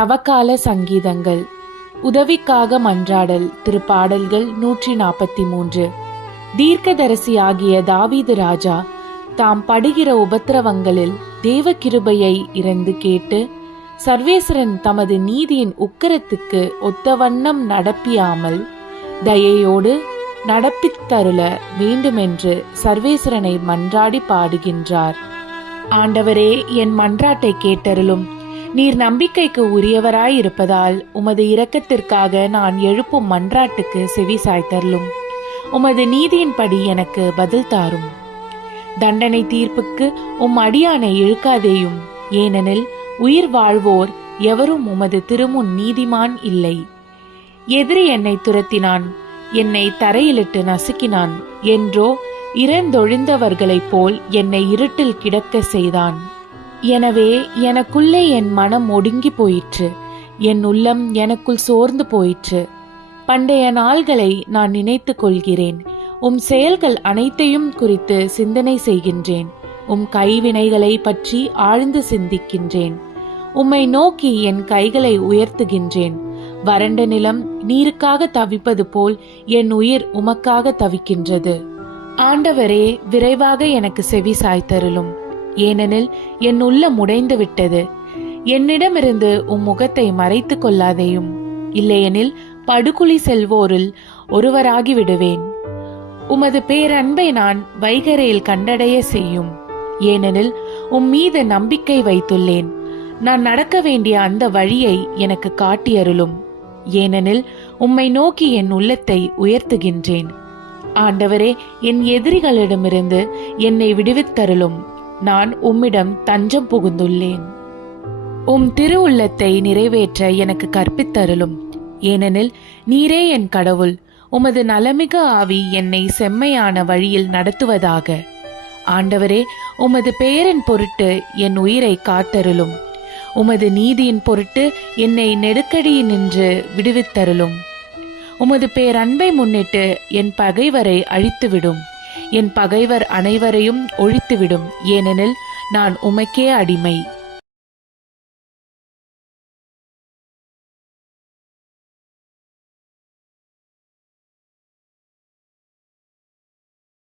தவக்கால சங்கீதங்கள். உதவிக்காக மன்றாடல். திருப்பாடல்கள் 143. தீர்க்கதரிசியாகிய தாவீது ராஜா தாம் படுகிற உபத்திரவங்களில் தேவ கிருபையை இறந்து கேட்டு, சர்வேஸ்வரன் தமது நீதியின் உக்கிரத்துக்கு ஒத்தவண்ணம் நடப்பியாமல் தயையோடு நடப்பித்தருள வேண்டுமென்று சர்வேஸ்வரனை மன்றாடி பாடுகின்றார். ஆண்டவரே, என் மன்றாட்டை கேட்டருளும். நீர் நம்பிக்கைக்கு உரியவராயிருப்பதால் உமது இரக்கத்திற்காக நான் எழுப்பும் மன்றாட்டுக்கு செவி சாய்த்தருளும். உமது நீதியின்படி எனக்கு பதில் தாரும். தண்டனை தீர்ப்புக்கு அடியானை இழுக்காதேயும். ஏனெனில் உயிர் வாழ்வோர் எவரும் உமது திருமுன் நீதிமான் இல்லை. எதிரி என்னை துரத்தினான், என்னை தரையிலிட்டு நசுக்கினான் என்றோ இறந்தொழிந்தவர்களைப் போல் என்னை இருட்டில் கிடக்க செய்தான். எனவே எனக்குள்ளே என் மனம் ஒடுங்கி போயிற்று, என் உள்ளம் எனக்குள் சோர்ந்து போயிற்று. பண்டைய நாள்களை நான் நினைத்து கொள்கிறேன். செயல்கள் அனைத்தையும் குறித்து சிந்தனை செய்கின்றேன். கைவினைகளை பற்றி ஆழ்ந்து சிந்திக்கின்றேன். உம்மை நோக்கி என் கைகளை உயர்த்துகின்றேன். வறண்ட நிலம் நீருக்காக தவிப்பது போல் என் உயிர் உமக்காக தவிக்கின்றது. ஆண்டவரே, விரைவாக எனக்கு செவி சாய்த்தருளும். ஏனெனில் என் உள்ளம் உடைந்து விட்டது. என்னிடமிருந்து முகத்தை மறைத்து கொள்ளாதேயும். இல்லையெனில் படுகுழி செல்வோரில் ஒருவராகி விடுவேன். உமது பேரன்பை நான் வைகரையில் கண்டடைய செய்யும். ஏனெனில் மீது நம்பிக்கை வைத்துள்ளேன். நான் நடக்க வேண்டிய அந்த வழியை எனக்கு காட்டியருளும். ஏனெனில் உம்மை நோக்கி என் உள்ளத்தை உயர்த்துகின்றேன். ஆண்டவரே, என் எதிரிகளிடமிருந்து என்னை விடுவித்தருளும். நான் உம்மிடம் தஞ்சம் புகுந்துள்ளேன். திருவுள்ளத்தை நிறைவேற்ற எனக்கு கற்பித்தருளும். ஏனெனில் நீரே என் கடவுள். உமது நலமிக ஆவி என்னை செம்மையான வழியில் நடத்துவதாக. ஆண்டவரே, உமது பெயரின் பொருட்டு என் உயிரை காத்தருளும். உமது நீதியின் பொருட்டு என்னை நெருக்கடியினின்று விடுவித்தருளும். உமது பேரன்பை முன்னிட்டு என் பகைவரை அழித்துவிடும். என் பகைவர் அனைவரையும் ஒழித்துவிடும். ஏனெனில் நான் உமக்கே அடிமை.